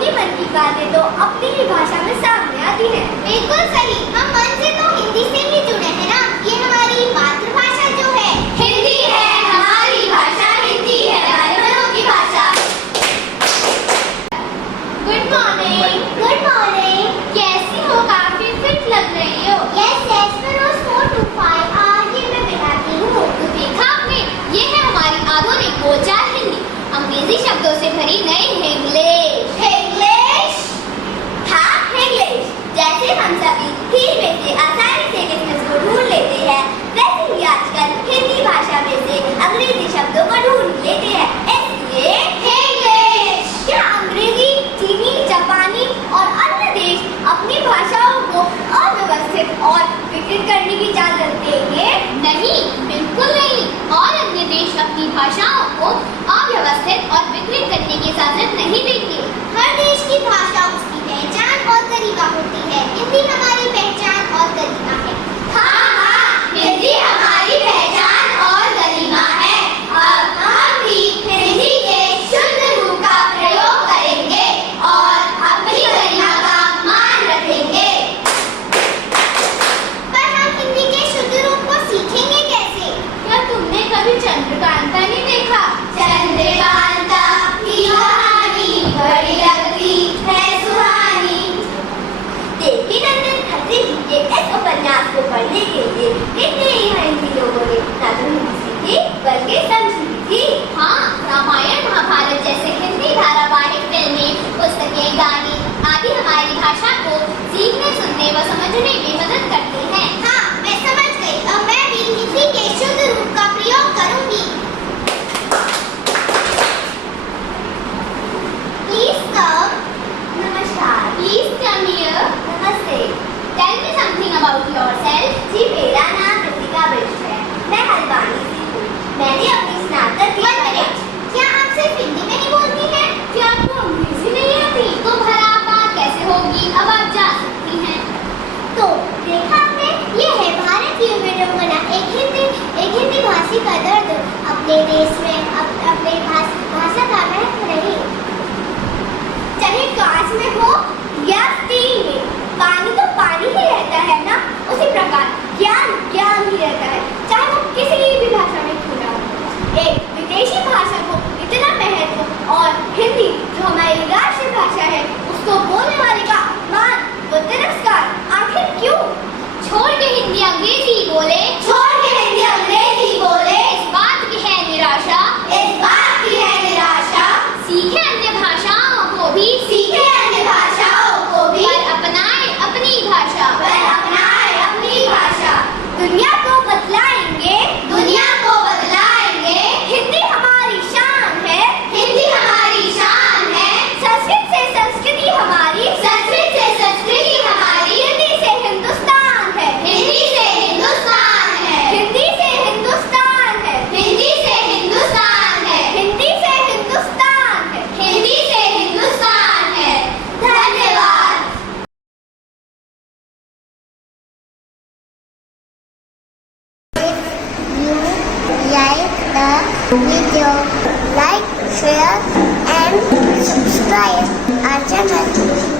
अपनी मन की बातें तो अपनी ही भाषा में सामने आती हैं। बिल्कुल सही, हम मन से तो हिंदी से ही जुड़े हैं ना। ये हमारी मातृभाषा जो है हिंदी है हमारी भाषा, हिंदी है हमारे मनों की भाषा। Good morning. Good morning. कैसी हो? काफी फिट लग रही हो। यस यस, मैं रोज 4 to 5 ये मैं बिताती हूँ। तो देखा आपने, ये है हमारी आधुनिक बोलचाल हिंदी, अंग्रेजी शब्दों से भरी नई इंग्लिश। इंग्लिश? हाँ, इंग्लिश। जैसे हम सभी हिंदी में से आसानी से किस्मत को ढूंढ लेते हैं, वैसे ही आजकल हिंदी भाषा में से अंग्रेजी शब्दों को ढूंढ लेते हैं। इसलिए इंग्लिश। क्या अंग्रेजी, चीनी, जापानी और अन्य देश अपनी भाषाओं को अव्यवस्थित और विकृत करने की इजाजत देंगे? नहीं, बिल्कुल नहीं। और अन्य देश अपनी भाषाओं को अव्यवस्थित और विकृत करने की इजाजत नहीं देंगे। हर देश की भाषा उसकी पहचान और गरिमा होती है। हिंदी हमारी पहचान और गरिमा है। हाँ, हिंदी हमारी पहचान और गरिमा है। अब हम भी हिंदी के शुद्ध रूप का प्रयोग करेंगे और अपनी गरिमा का मान रखेंगे। पर हम हिंदी के शुद्ध रूप को सीखेंगे कैसे? क्या तुमने कभी चंद्रकांता नहीं देखा? चंद्रकांता की कहानी बड़ी लगती है सुहानी। देवी नंदन खत्री जी के इस उपन्यास को पढ़ने के लिए कितने ही हिंदी लोगों ने न तो हिंदी सीखी बल्कि समझी थी। हाँ, रामायण महाभारत जैसे हिंदी धारावाहिक, फिल्में, पुस्तकें, गाने आदि हमारी भाषा को सीखने, सुनने व समझने में मदद करते हैं। हाँ, मैं समझ गई। अब मैं भी हिंदी के शुद्ध रूप का प्रयोग करूंगी। Please come. नमस्कार। Please come here. नमस्ते। Tell me something about yourself. जी, मेरा नाम ऋतिका बिष्ट है। मैं हल्द्वानी से हूँ। मैंने अपनी स्नातक की पढ़ाई। क्या आप सिर्फ हिंदी में ही बोलती हैं? क्या आपको अंग्रेजी नहीं आती? तो भला बात कैसे होगी? अब आप जा सकती हैं। तो देखा आपने, ये है भारतीय विडंबना। एक हिंदी भाषी का दर्द। अपने देश में अपने भाषा का महत्व नहीं। चाहे कांच में हो या स्टील में, पानी तो पानी ही रहता है ना। उसी प्रकार ज्ञान ज्ञान ही रहता है, चाहे वो किसी भी भाषा में क्यों ना हो। एक विदेशी भाषा को इतना महत्व और हिंदी जो हमारी राष्ट्रीय भाषा है उसको बोलने वाले का अपमान व तिरस्कार आखिर क्यों? छोड़ के हिंदी अंग्रेजी बोले, छोड़ के हिंदी अंग्रेजी बोले, इस बात की है निराशा, इस बात की है निराशा। सीखे अन्य भाषाओं को भी, सीखे अन्य भाषाओं को भी, पर अपनाए अपनी भाषा, पर अपनाए अपनी भाषा। दुनिया को बदलाएंगे, दुनिया को बदलाएंगे। हिंदी हमारी शान है, हिंदी हमारी शान है। संस्कृत से संस्कृति हमारी, संस्कृत से संस्कृति हमारी। हिंदी से हिंदुस्तान है, हिंदी से हिंदुस्तान है, हिंदी से हिंदुस्तान है, हिंदी से हिंदुस्तान है, हिंदी से हिंदुस्तान है, हिंदी से हिंदुस्तान है। धन्यवाद। You like the video, like, share and subscribe our channel.